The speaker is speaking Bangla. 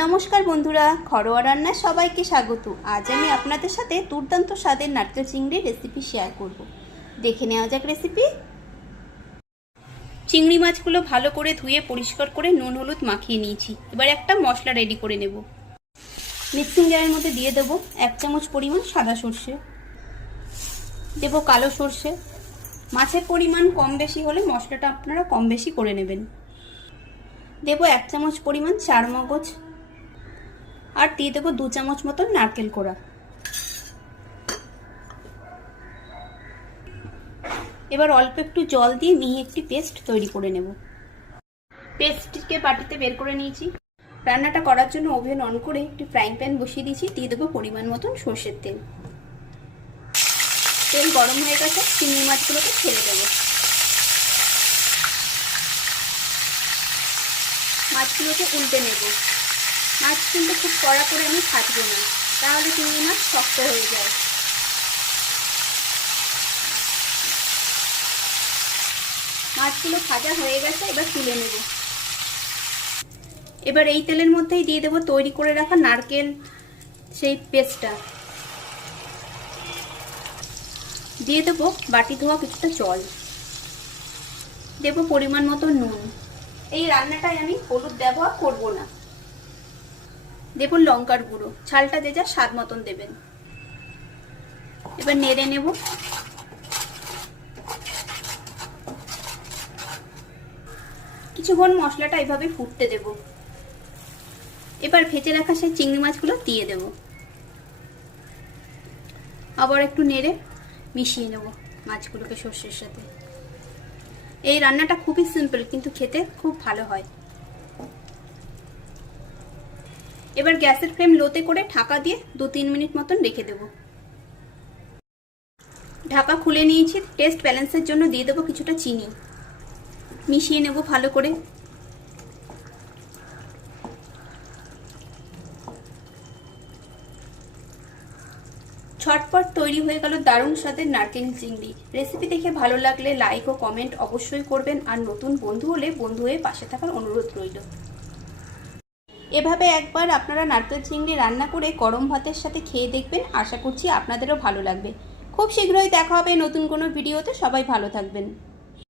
নমস্কার বন্ধুরা, ঘরোয়া রান্নায় সবাইকে স্বাগত। আজ আমি আপনাদের সাথে দুর্দান্ত স্বাদের নারকেল চিংড়ির রেসিপি শেয়ার করব। দেখে নেওয়া যাক রেসিপি চিংড়ি মাছগুলো ভালো করে ধুয়ে পরিষ্কার করে নুন, হলুদ মাখিয়ে নিয়েছি। এবার একটা মশলা রেডি করে নেব। মিক্সিং জারের মধ্যে দিয়ে দেবো এক চামচ পরিমাণ সাদা সর্ষে। দেবো কালো সর্ষে। মাছের পরিমাণ কম বেশি হলে মশলাটা আপনারা কম বেশি করে নেবেন। দেবো এক চামচ পরিমাণ চার মগজ আর দিয়ে দেবো দু চামচ মতন নারকেল কোড়া। এবার অল্প একটু জল দিয়ে মিহি একটি পেস্ট তৈরি করে নেব। পেস্টকে বাটিতে বের করে নিয়েছি। রান্নাটা করার জন্য ওভেন অন করে একটি ফ্রাইং প্যান বসিয়ে দিয়েছি। দিয়ে দেবো পরিমাণ মতন সর্ষের তেল। তেল গরম হয়ে গেছে, চিংড়ি মাছগুলোকে ছেড়ে দেবো। মাছগুলোকে উল্টে নেব। মাছ কিন্তু খুব কড়া করে আমি ভাজবো না। তাহলে চিংড়ি মাছ শক্ত হয়ে যায়। মাছগুলো ভাজা হয়ে গেছে, এবার তুলে নেব। এবার এই তেলের মধ্যেই দিয়ে দেবো তৈরি করে রাখা নারকেল সেই পেস্টটা। দিয়ে দেবো বাটি ধোয়া কিছুটা জল। দেবো পরিমাণ মতো নুন। এই রান্নাটায় আমি হলুদ ব্যবহার করব না। দেব লঙ্কার গুঁড়ো। ছালটা যে যা স্বাদ মতন দেবেন। এবার নেড়ে নেব। কিছুক্ষণ মশলাটা এভাবে ফুটতে দেব। এবার ভেজে রাখা সেই চিংড়ি মাছগুলো দিয়ে দেব। আবার একটু নেড়ে মিশিয়ে নেব মাছগুলোকে সর্ষের সাথে। এই রান্নাটা খুবই সিম্পল কিন্তু খেতে খুব ভালো হয়। এবার গ্যাসের ফ্লেম লোতে করে ঢাকা দিয়ে দু তিন মিনিট মতন রেখে দেব। ঢাকা খুলে নিয়েছি, টেস্ট ব্যালেন্সের জন্য দিয়ে দেবো কিছুটা চিনি। মিশিয়ে নেব ভালো করে। ছটপট তৈরি হয়ে গেল দারুণ স্বাদের নারকেল চিংড়ি। রেসিপি দেখে ভালো লাগলে লাইক ও কমেন্ট অবশ্যই করবেন। আর নতুন বন্ধু হলে বন্ধু হয়ে পাশে থাকার অনুরোধ রইল। এভাবে একবার আপনারা নারকেল চিংড়ি রান্না করে গরম ভাতের সাথে খেয়ে দেখবেন। আশা করছি আপনাদেরও ভালো লাগবে। খুব শীঘ্রই দেখা হবে নতুন কোনো ভিডিওতে। সবাই ভালো থাকবেন।